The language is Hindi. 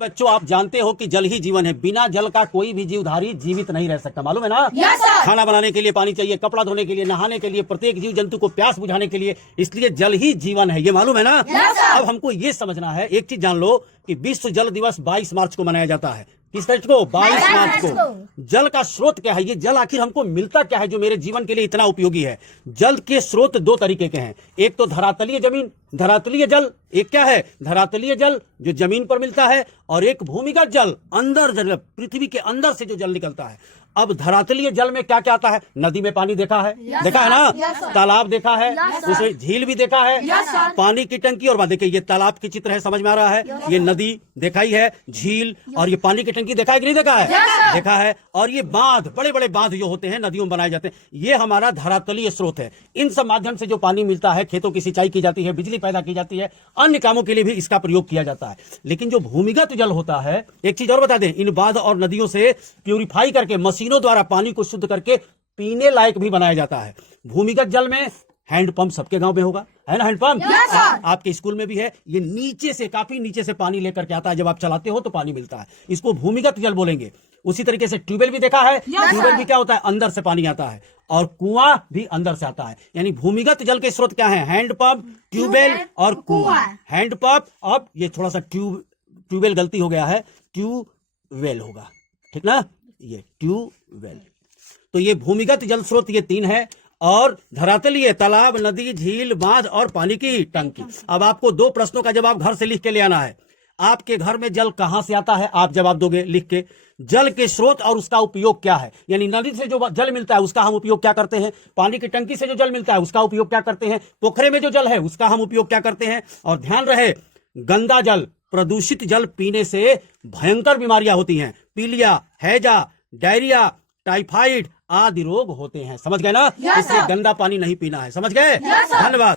बच्चों, आप जानते हो कि जल ही जीवन है। बिना जल का कोई भी जीवधारी जीवित नहीं रह सकता, मालूम है ना? खाना बनाने के लिए पानी चाहिए, कपड़ा धोने के लिए, नहाने के लिए, प्रत्येक जीव जंतु को प्यास बुझाने के लिए, इसलिए जल ही जीवन है। ये मालूम है ना? अब हमको ये समझना है, एक चीज जान लो कि विश्व जल दिवस 22 मार्च को मनाया जाता है। किस तारीख को? 22 मार्च को। जल का स्रोत क्या है? ये जल आखिर हमको मिलता क्या है जो मेरे जीवन के लिए इतना उपयोगी है? जल के स्रोत दो तरीके के हैं। एक तो धरातलीय जमीन, धरातलीय जल। एक क्या है? धरातलीय जल जो जमीन पर मिलता है, और एक भूमिगत जल, अंदर जल, पृथ्वी के अंदर से जो जल निकलता है। अब धरातलीय जल में क्या क्या आता है? नदी में पानी देखा है, देखा है ना? तालाब देखा है, उसे झील भी देखा है, पानी की टंकी। और देखिए ये तालाब की चित्र है, समझ में आ रहा है? ये नदी देखा ही है, झील, और ये पानी की टंकी देखा है कि नहीं देखा है? देखा है। और ये बांध, बड़े बड़े बांध जो होते हैं नदियों में बनाए जाते हैं, ये हमारा धरातलीय स्रोत है। इन सब माध्यम से जो पानी मिलता है, खेतों की सिंचाई की जाती है, बिजली पैदा की जाती है, अन्य कामों के लिए भी इसका प्रयोग किया जाता है। लेकिन जो भूमिगत जल होता है, एक चीज और बता दें, इन बांध और नदियों से प्यूरिफाई करके, मशीनों द्वारा पानी को शुद्ध करके पीने लायक भी बनाया जाता है। भूमिगत जल में हैंडपंप सबके गांव में होगा, है ना? हैंडपंप आपके स्कूल में भी है। ये नीचे से, काफी नीचे से पानी लेकर के आता है, जब आप चलाते हो तो पानी मिलता है, इसको भूमिगत जल बोलेंगे। उसी तरीके से ट्यूबवेल भी देखा है। ट्यूबवेल भी क्या होता है? अंदर से पानी आता है, और कुआं भी अंदर से आता है। यानी भूमिगत जल के स्रोत क्या है? हैंडपंप, ट्यूबवेल और कुआं। हैंडपंप, अब ये थोड़ा सा ट्यूबवेल गलती हो गया है, ट्यूबवेल होगा, ठीक ना? ये ट्यूबवेल। तो ये भूमिगत जल स्रोत ये तीन है, और धरातलीय तालाब, नदी, झील, बांध और पानी की टंकी। अब आपको दो प्रश्नों का जवाब घर से लिख के ले आना है। आपके घर में जल कहां से आता है? आप जवाब दोगे लिख के। जल के स्रोत और उसका उपयोग क्या है? यानी नदी से जो जल मिलता है उसका हम उपयोग क्या करते हैं? पानी की टंकी से जो जल मिलता है उसका उपयोग क्या करते हैं? पोखरे में जो जल है उसका हम उपयोग क्या करते हैं? और ध्यान रहे, गंदा जल, प्रदूषित जल पीने से भयंकर बीमारियां होती हैं। पीलिया, हैजा, डायरिया, टाइफाइड आदि रोग होते हैं। समझ गए ना? इसलिए गंदा पानी नहीं पीना है। समझ गए? धन्यवाद।